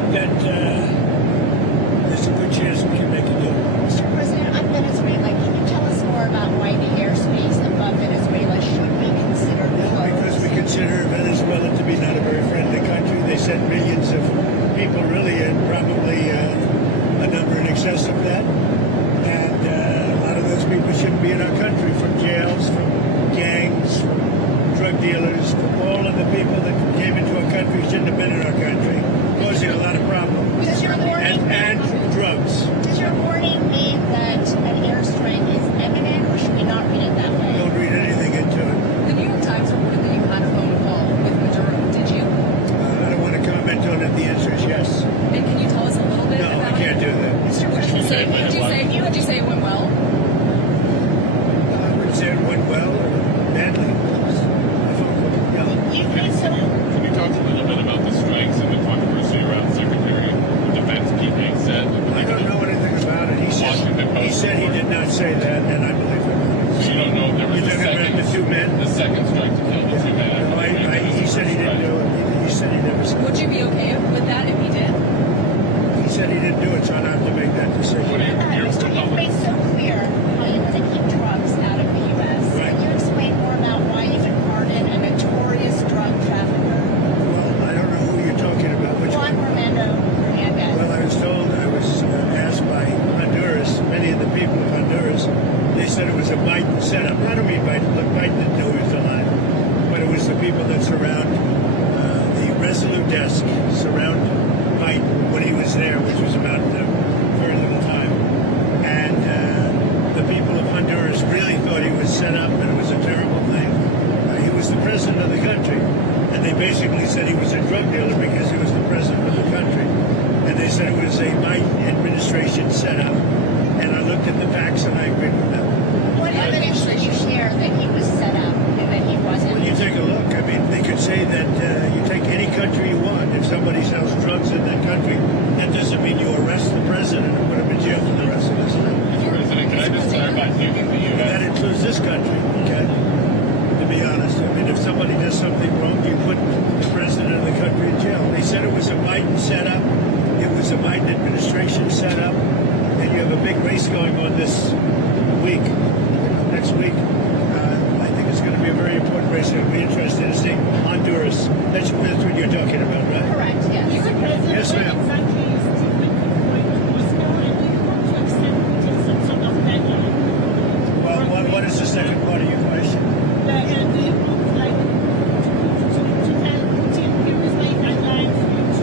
think that there's a good chance we can make a deal. Mr. President, on Venezuela, can you tell us more about why the airspace above Venezuela should be considered closed? Because we consider Venezuela to be not a very friendly country. They send millions of people, really, and probably a number in excess of that. And a lot of those people shouldn't be in our country, from jails, from gangs, from drug dealers, from all of the people that came into our country shouldn't have been in our country, causing a lot of problems. Does your warning And drugs. Does your warning mean that an airstrike is imminent, or should we not read it that way? Don't read anything into it. The New York Times reported that you had a phone call with Maduro. Did you? I don't want to comment on it. The answer is yes. And can you tell us a little bit No, about I can't do that. Mr. President, Would you say it went well? I would say it went well or badly. you think so? Can you talk a little bit about the strikes and the controversy around Secretary of Defense Pete said? I don't know anything about it. He said he did not say that, and I believe him. So you don't know if there was You're talking about the two men? the second strike to kill the two men? He said he didn't do it. He said he never said Would you be okay with that if he did? He said he didn't do it, so I don't have to make that decision. What do you Mr. You've made so clear how you want to keep drugs out of the U.S. Right. Can you explain more about why you would pardon a notorious drug trafficker? Well, I don't know who you're talking about. Which Juan one? Romando Hernandez. Well, I was told, I was asked by Honduras, many of the people of Honduras, they said it was a Biden setup. I don't mean Biden. Look, Biden didn't know he was alive. But it was the people that surround the Resolute desk, surround Biden when he was there, which was about very little time. And the people of Honduras really thought he was set up, and it was a terrible thing. He was the president of the country, and they basically said he was a drug dealer because he was the president of the country. And they said it was a Biden administration setup. And I looked at the facts, and I agreed with them. What evidence did you share that he was set up and that he wasn't? Well, you take a look. I mean, they could say that you take any country you want. If somebody sells drugs in that country, that doesn't mean you arrest the president and put him in jail for the rest of his life. President, can I just clarify, do you think the U.S. That includes this country, okay? To be honest, I mean, if somebody does something wrong, you put the president of the country in jail. They said it was a Biden setup. It was a Biden administration setup. And you have a big race going on this week, next week. I think it's going to be a very important race. It'll be interesting to see Honduras. That's what you're talking about, right? Correct, yes. Yes, ma'am. Well, what is the second part of your question?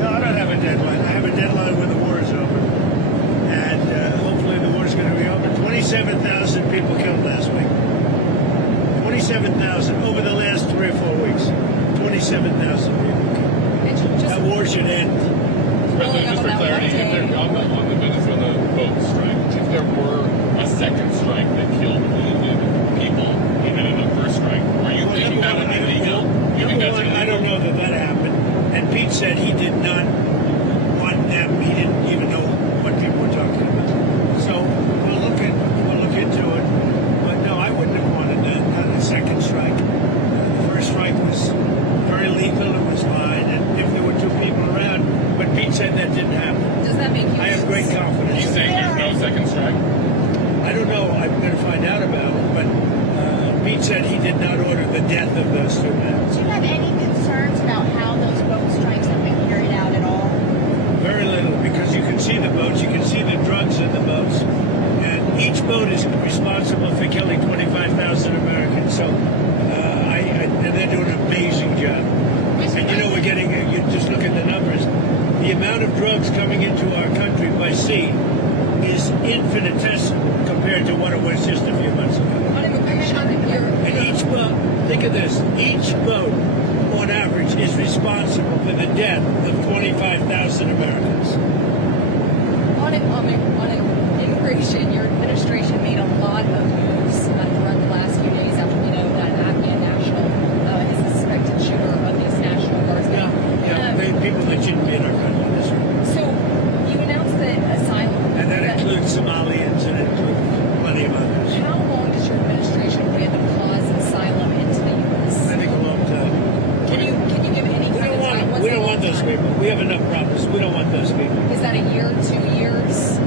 No, I don't have a deadline. I have a deadline when the war is over. And hopefully the war is going to be over. 27,000 people killed last week. 27,000 over the last 3 or 4 weeks. 27,000 people killed. That war should end. President, just for clarity, if there, on the Venezuela boat strike, if there were a second strike that killed wounded people, even in the first strike, are you thinking that would be legal? You think that's illegal? I don't know that happened. And Pete said he did not want them. He didn't even know what people were talking about. So we'll look into it. But no, I wouldn't have wanted that. Not a second strike. The first strike was very lethal. It was fine. And if there were 2 people around, but Pete said that didn't happen. Does that make you? I have great confidence. You saying there's no second strike? I don't know. I'm going to find out about it. But Pete said he did not order the death of those 2 men. Do you have any concerns about how those boat strikes have been carried out at all? Very little, because you can see the boats, you can see the drugs in the boats, and each boat is responsible for killing 25,000 Americans. So, and they're doing an amazing job. And you know, we're getting, you just look at the numbers. The amount of drugs coming into our country by sea is infinitesimal compared to what it was just a few months ago. And each boat, think of this, each boat on average is responsible for the death of 25,000 Americans. On immigration, your administration made a lot of moves throughout the last few days after we know that Afghan national is the suspected shooter of this National Guardsman. People that shouldn't be in our country. That's right. So you announced that asylum. And that includes Somalians and it includes plenty of others. How long does your administration plan to pause asylum into the U.S.? I think a long time. Can you give any kind of time? We don't want those people. We have enough enough problems. We don't want those people. Is that a year, 2 years?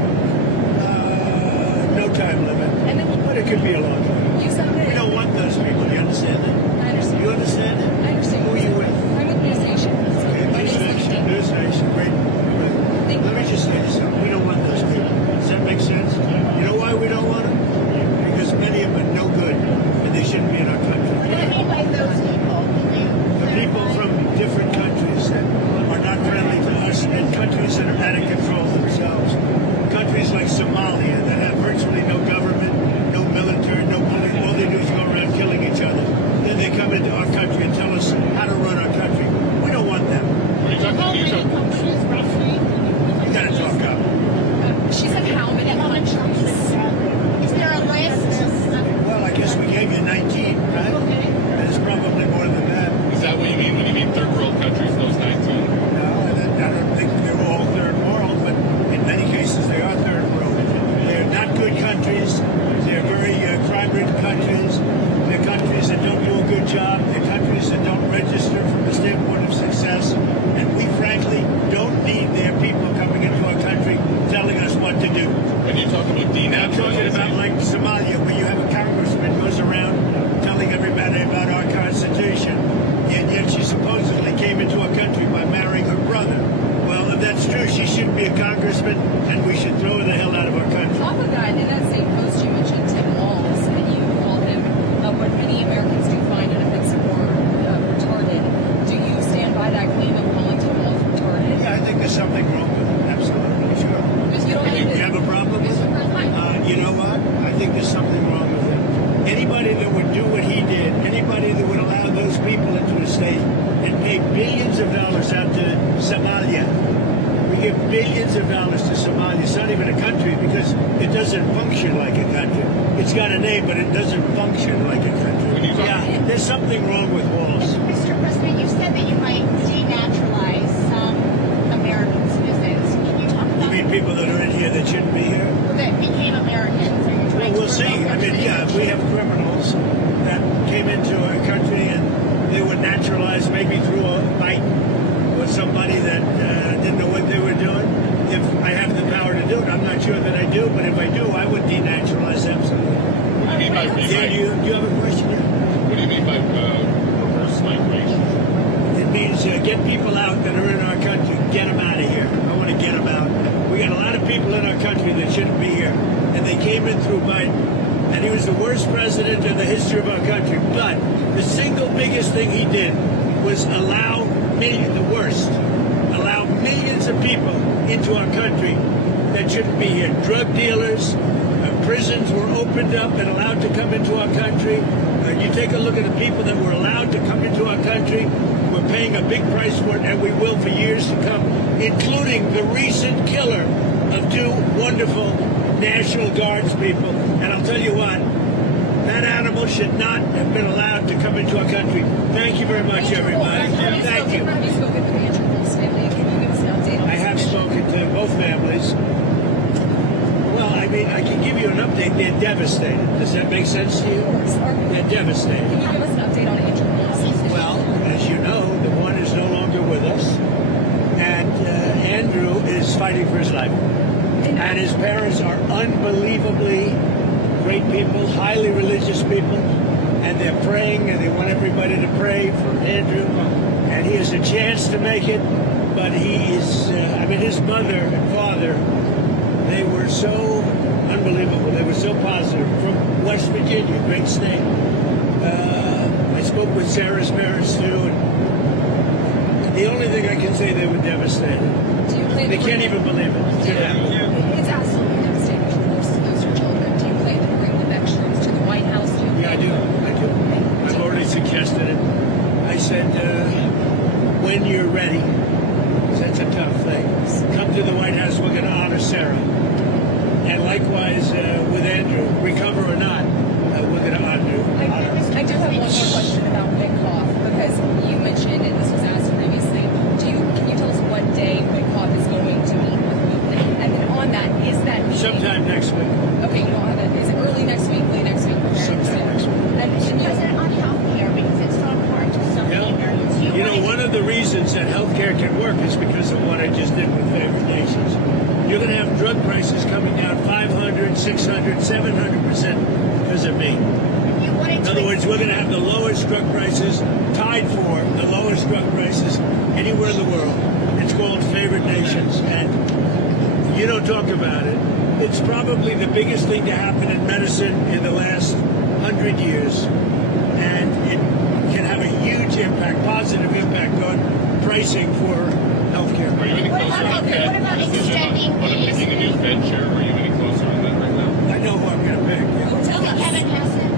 No time limit. And then But it could be a long time. you said that. We don't want those people. You understand that? I understand. You understand that? I understand. Who are you with? I'm with News Nation. Okay, News Nation. News Nation. Great. Thank Let me you. just say this. We don't want those people. Does that make sense? You know why we don't want them? Because many of them are no good, and they shouldn't be in our country. What do you mean by those people? Can you The people from different countries that are not friendly to us, and countries that are out of control themselves. Countries like Somalia that have virtually no government, no military, no police. All they do is go around killing each other. Then they come into our country and tell us how to run our country. We don't want them. Are you talking? How many countries roughly? You gotta talk up. She said how many countries? Is there a list? Well, I guess we gave you 19, right? Okay. There's probably more than that. Is that what you mean when you mean third world countries? Those 19. No, I don't think they're all third world, but in many cases they are third world. They're not good countries. They're very crime-ridden countries. They're countries that don't do a good job. They're countries that don't register from the standpoint of success. And we, frankly, don't need their people coming into our country telling us what to do. When you talk about I'm talking about denaturalization, like Somalia, where you have a congressman who goes around telling everybody about our Constitution, and yet she supposedly came into our country by marrying her brother. Well, if that's true, she shouldn't be a congressman, and we should throw her the hell out of our country. Off of that, in that same post, you mentioned Tim Walz, and you called him what many Americans do find inoffensive or retarded. Do you stand by that claim of calling Tim Walz retarded? Yeah, I think there's something wrong with it. Absolutely, sure. Because you don't You have a problem with it? You know what? I think there's something wrong with it. Anybody that would do what he did, anybody that would allow those people into a state and pay billions of dollars out to Somalia. We give billions of dollars to Somalia. It's not even a country because it doesn't function like a country. It's got a name, but it doesn't function like a country. Yeah, there's something wrong with Walls. Mr. President, you said that you might denaturalize some American citizens. Can you talk You about mean people that are in here that shouldn't be here? that became Americans? Are you Well, trying we'll to see. revoke I their mean, yeah, if we have criminals that came into our country and they were naturalized maybe through a fight or somebody that didn't know what they were doing. If I have the power to do it, I'm not sure that I do, but if I do, I would denaturalize absolutely. what do you mean by Yeah, do you have a question here? what do you mean by reverse migration? It means get people out that are in our country. Get them out of here. I want to get them out. We got a lot of people in our country that shouldn't be here, and they came in through Biden. And he was the worst president in the history of our country. But the single biggest thing he did was allow millions of people into our country that shouldn't be here. Drug dealers, prisons were opened up and allowed to come into our country. You take a look at the people that were allowed to come into our country. We're paying a big price for it, and we will for years to come, including the recent killer of two wonderful National Guards people. And I'll tell you what, that animal should not have been allowed to come into our country. Thank you very much, everybody. Thank you. Have you spoken to the Andrew Walz family? Can you give us an update on I have spoken to both families. Well, I mean, I can give you an update. They're devastated. Does that make sense to you? They're devastated. Can you give us an update on Andrew Walz? Well, as you know, the one is no longer with us. And Andrew is fighting for his life. And his parents are unbelievably great people, highly religious people. And they're praying, and they want everybody to pray for Andrew. And he has a chance to make it. But he is, his mother and father, they were so unbelievable. They were so positive. From West Virginia, great state. I spoke with Sarah's parents, too. And the only thing I can say, they were devastated. They can't even believe it. It's absolutely devastating to lose your children. Do you plan to bring the next troops to the White House? Yeah, I do. I've already suggested it. I said, when you're ready, that's a tough thing. Come to the White House. We're going to honor Sarah. And likewise with Andrew, recover or not, we're going to honor. I do have one more question about Witkoff, because you mentioned, and this was asked previously, can you tell us what day Witkoff is going to meet with Putin? And then on that, is that meeting... Sometime next week. Okay, you don't have it. Is it early next week, late next week? Sometime next week. And President, on health care, because it's so important to so many Americans. You know, one of the reasons that healthcare can work is because of what I 600, 700% because of me. You wanted In to other words, we're going to have the lowest drug prices, tied for the lowest drug prices anywhere in the world. It's called Favored Nations, and you don't talk about it. It's probably the biggest thing to happen in medicine in the last 100 years, and it can have a huge impact, positive impact on pricing for healthcare. Are you any What closer about- to Fed what about decision extending on these- picking a new Fed chair? Are you any closer on that right now? I know who I'm going to pick. Tell us. Kevin Hassett?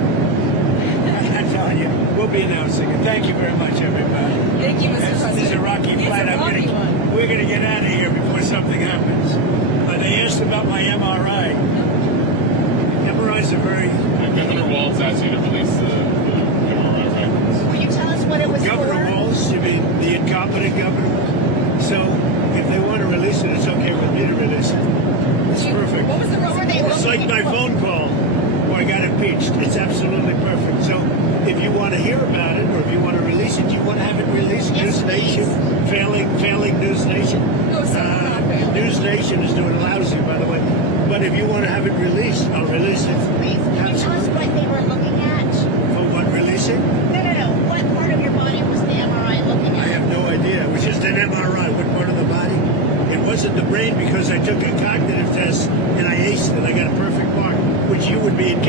I'm telling you, we'll be announcing it. Thank you very much, everybody. Thank you, Mr. President. This is a rocky It's fight. a rocky one. We're going to get out of here before something happens. They asked about my MRI. MRIs are very... Governor Walz asked you to release the MRI records. Will you tell us what it was Governor for? Walz, you mean the incompetent governor? So if they want to release it, it's okay with me to release it. It's perfect. What was the What were they It's like my phone call where I got impeached. It's absolutely perfect. So if you want to hear about it or if you want to release it, you want to have it released. Yes, News Nation, failing News Nation. No, sir, not failing. News Nation is doing lousy, by the way. But if you want to have it released, I'll release it. Please, can you tell us what they were looking at? For what releasing? No. What part of your body was the MRI looking I at? have no idea. It was just an MRI. What part of the body? It wasn't the brain because I took a cognitive test and I aced it. I got a perfect mark, which you would be in